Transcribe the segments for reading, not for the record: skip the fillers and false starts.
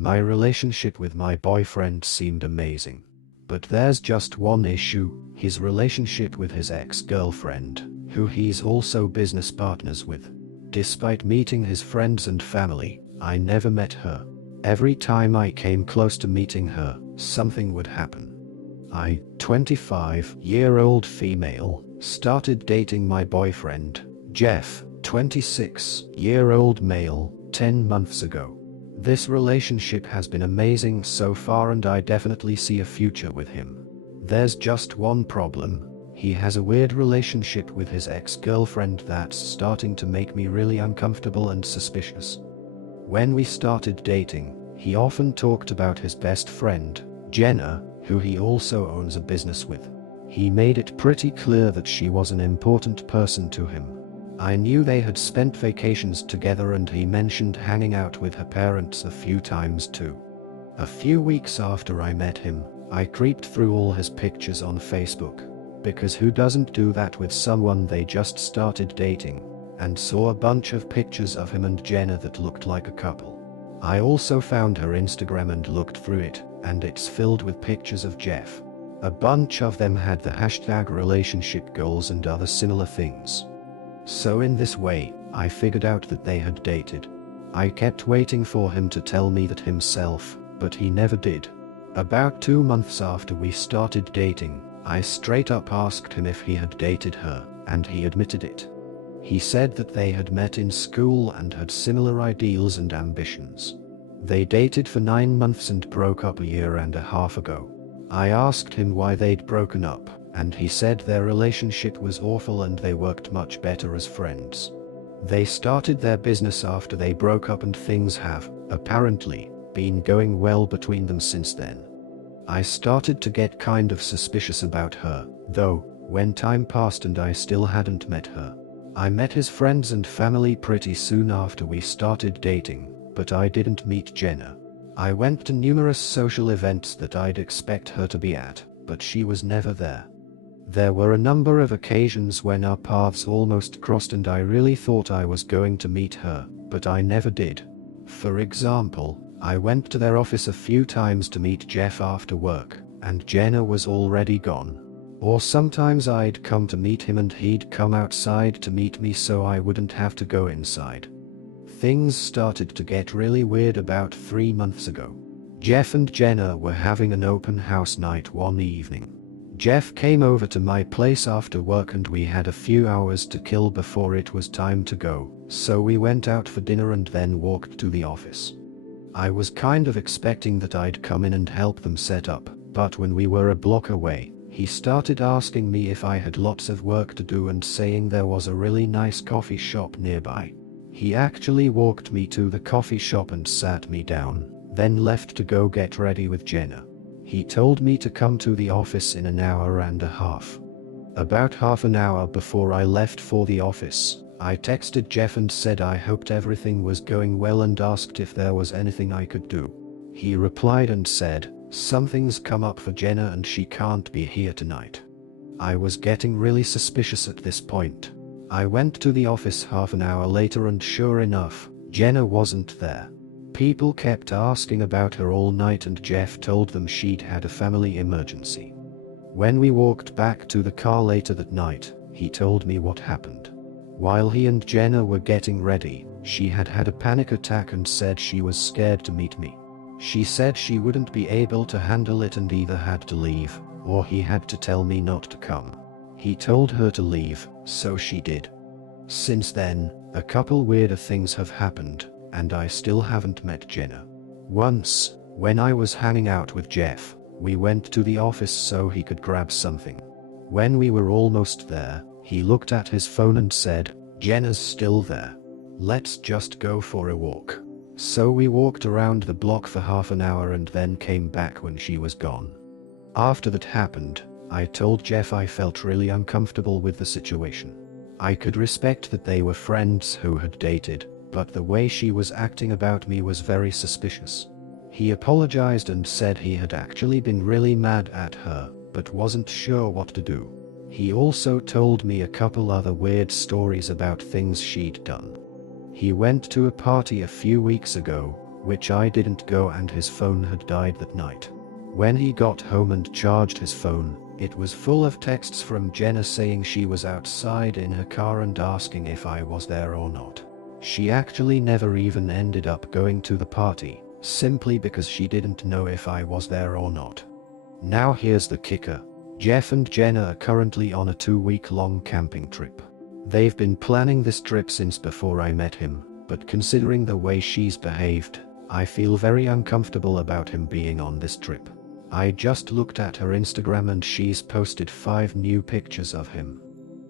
My relationship with my boyfriend seemed amazing. But there's just one issue, his relationship with his ex-girlfriend, who he's also business partners with. Despite meeting his friends and family, I never met her. Every time I came close to meeting her, something would happen. I, 25-year-old female, started dating my boyfriend, Jeff, 26-year-old male, 10 months ago. This relationship has been amazing so far and I definitely see a future with him. There's just one problem. He has a weird relationship with his ex-girlfriend that's starting to make me really uncomfortable and suspicious. When we started dating, he often talked about his best friend, Jenna, who he also owns a business with. He made it pretty clear that she was an important person to him. I knew they had spent vacations together and he mentioned hanging out with her parents a few times too. A few weeks after I met him, I creeped through all his pictures on Facebook, because who doesn't do that with someone they just started dating, and saw a bunch of pictures of him and Jenna that looked like a couple. I also found her Instagram and looked through it, and it's filled with pictures of Jeff. A bunch of them had the hashtag relationship goals and other similar things. So in this way, I figured out that they had dated. I kept waiting for him to tell me that himself, but he never did. About 2 months after we started dating, I straight up asked him if he had dated her, and he admitted it. He said that they had met in school and had similar ideals and ambitions. They dated for 9 months and broke up a year and a half ago. I asked him why they'd broken up, and he said their relationship was awful and they worked much better as friends. They started their business after they broke up and things have, apparently, been going well between them since then. I started to get kind of suspicious about her, though, when time passed and I still hadn't met her. I met his friends and family pretty soon after we started dating, but I didn't meet Jenna. I went to numerous social events that I'd expect her to be at, but she was never there. There were a number of occasions when our paths almost crossed and I really thought I was going to meet her, but I never did. For example, I went to their office a few times to meet Jeff after work, and Jenna was already gone. Or sometimes I'd come to meet him and he'd come outside to meet me so I wouldn't have to go inside. Things started to get really weird about 3 months ago. Jeff and Jenna were having an open house night one evening. Jeff came over to my place after work and we had a few hours to kill before it was time to go, so we went out for dinner and then walked to the office. I was kind of expecting that I'd come in and help them set up, but when we were a block away, he started asking me if I had lots of work to do and saying there was a really nice coffee shop nearby. He actually walked me to the coffee shop and sat me down, then left to go get ready with Jenna. He told me to come to the office in an hour and a half. About half an hour before I left for the office, I texted Jeff and said I hoped everything was going well and asked if there was anything I could do. He replied and said, "Something's come up for Jenna and she can't be here tonight." I was getting really suspicious at this point. I went to the office half an hour later and sure enough, Jenna wasn't there. People kept asking about her all night and Jeff told them she'd had a family emergency. When we walked back to the car later that night, he told me what happened. While he and Jenna were getting ready, she had had a panic attack and said she was scared to meet me. She said she wouldn't be able to handle it and either had to leave, or he had to tell me not to come. He told her to leave, so she did. Since then, a couple weirder things have happened, and I still haven't met Jenna. Once, when I was hanging out with Jeff, we went to the office so he could grab something. When we were almost there, he looked at his phone and said, "Jenna's still there. Let's just go for a walk." So we walked around the block for half an hour and then came back when she was gone. After that happened, I told Jeff I felt really uncomfortable with the situation. I could respect that they were friends who had dated, but the way she was acting about me was very suspicious. He apologized and said he had actually been really mad at her, but wasn't sure what to do. He also told me a couple other weird stories about things she'd done. He went to a party a few weeks ago, which I didn't go, and his phone had died that night. When he got home and charged his phone, it was full of texts from Jenna saying she was outside in her car and asking if I was there or not. She actually never even ended up going to the party, simply because she didn't know if I was there or not. Now here's the kicker. Jeff and Jenna are currently on a 2-week-long camping trip. They've been planning this trip since before I met him, but considering the way she's behaved, I feel very uncomfortable about him being on this trip. I just looked at her Instagram and she's posted 5 new pictures of him.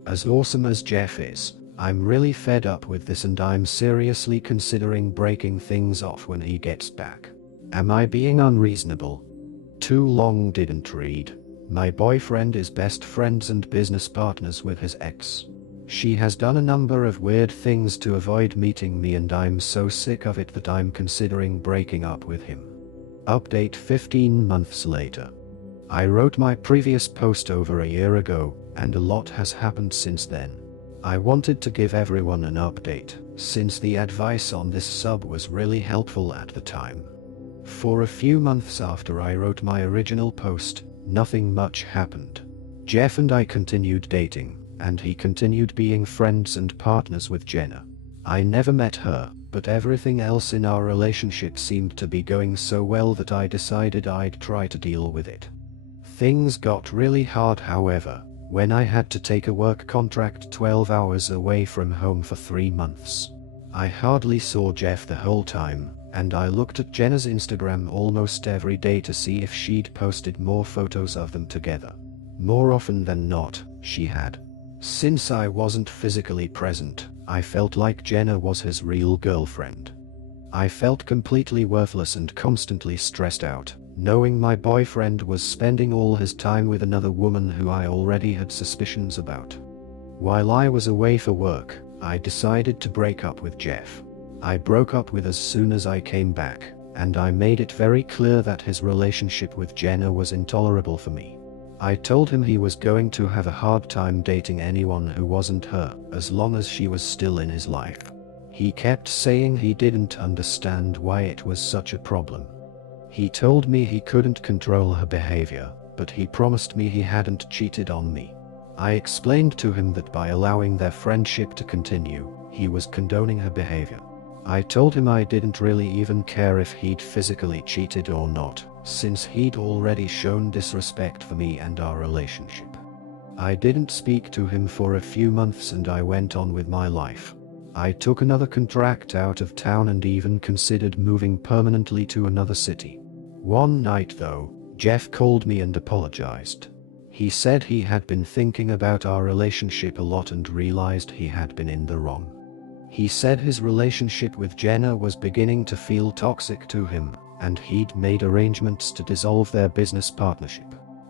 As awesome as Jeff is, I'm really fed up with this and I'm seriously considering breaking things off when he gets back. Am I being unreasonable? Too long didn't read. My boyfriend is best friends and business partners with his ex. She has done a number of weird things to avoid meeting me and I'm so sick of it that I'm considering breaking up with him. Update 15 months later. I wrote my previous post over a year ago, and a lot has happened since then. I wanted to give everyone an update, since the advice on this sub was really helpful at the time. For a few months after I wrote my original post, nothing much happened. Jeff and I continued dating, and he continued being friends and partners with Jenna. I never met her, but everything else in our relationship seemed to be going so well that I decided I'd try to deal with it. Things got really hard, however, when I had to take a work contract 12 hours away from home for 3 months. I hardly saw Jeff the whole time, and I looked at Jenna's Instagram almost every day to see if she'd posted more photos of them together. More often than not, she had. Since I wasn't physically present, I felt like Jenna was his real girlfriend. I felt completely worthless and constantly stressed out, knowing my boyfriend was spending all his time with another woman who I already had suspicions about. While I was away for work, I decided to break up with Jeff. I broke up with as soon as I came back, and I made it very clear that his relationship with Jenna was intolerable for me. I told him he was going to have a hard time dating anyone who wasn't her, as long as she was still in his life. He kept saying he didn't understand why it was such a problem. He told me he couldn't control her behavior, but he promised me he hadn't cheated on me. I explained to him that by allowing their friendship to continue, he was condoning her behavior. I told him I didn't really even care if he'd physically cheated or not, since he'd already shown disrespect for me and our relationship. I didn't speak to him for a few months and I went on with my life. I took another contract out of town and even considered moving permanently to another city. One night though, Jeff called me and apologized. He said he had been thinking about our relationship a lot and realized he had been in the wrong. He said his relationship with Jenna was beginning to feel toxic to him, and he'd made arrangements to dissolve their business partnership.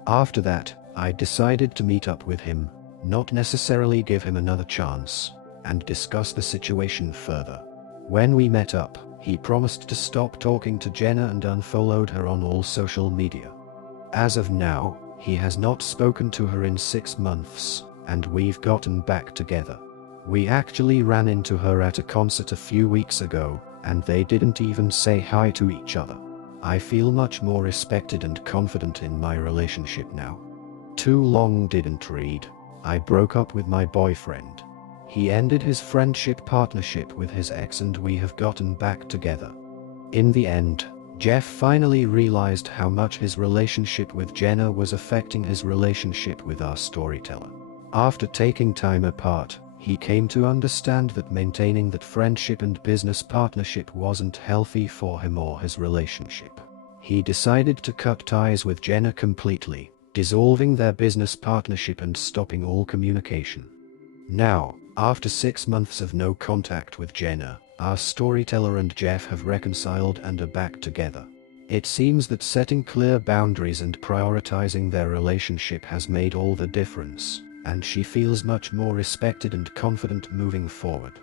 After that, I decided to meet up with him, not necessarily give him another chance, and discuss the situation further. When we met up, he promised to stop talking to Jenna and unfollowed her on all social media. As of now, he has not spoken to her in 6 months, and we've gotten back together. We actually ran into her at a concert a few weeks ago, and they didn't even say hi to each other. I feel much more respected and confident in my relationship now. Too long didn't read. I broke up with my boyfriend. He ended his friendship partnership with his ex and we have gotten back together. In the end, Jeff finally realized how much his relationship with Jenna was affecting his relationship with our storyteller. After taking time apart, he came to understand that maintaining that friendship and business partnership wasn't healthy for him or his relationship. He decided to cut ties with Jenna completely, dissolving their business partnership and stopping all communication. Now, after 6 months of no contact with Jenna, our storyteller and Jeff have reconciled and are back together. It seems that setting clear boundaries and prioritizing their relationship has made all the difference, and she feels much more respected and confident moving forward.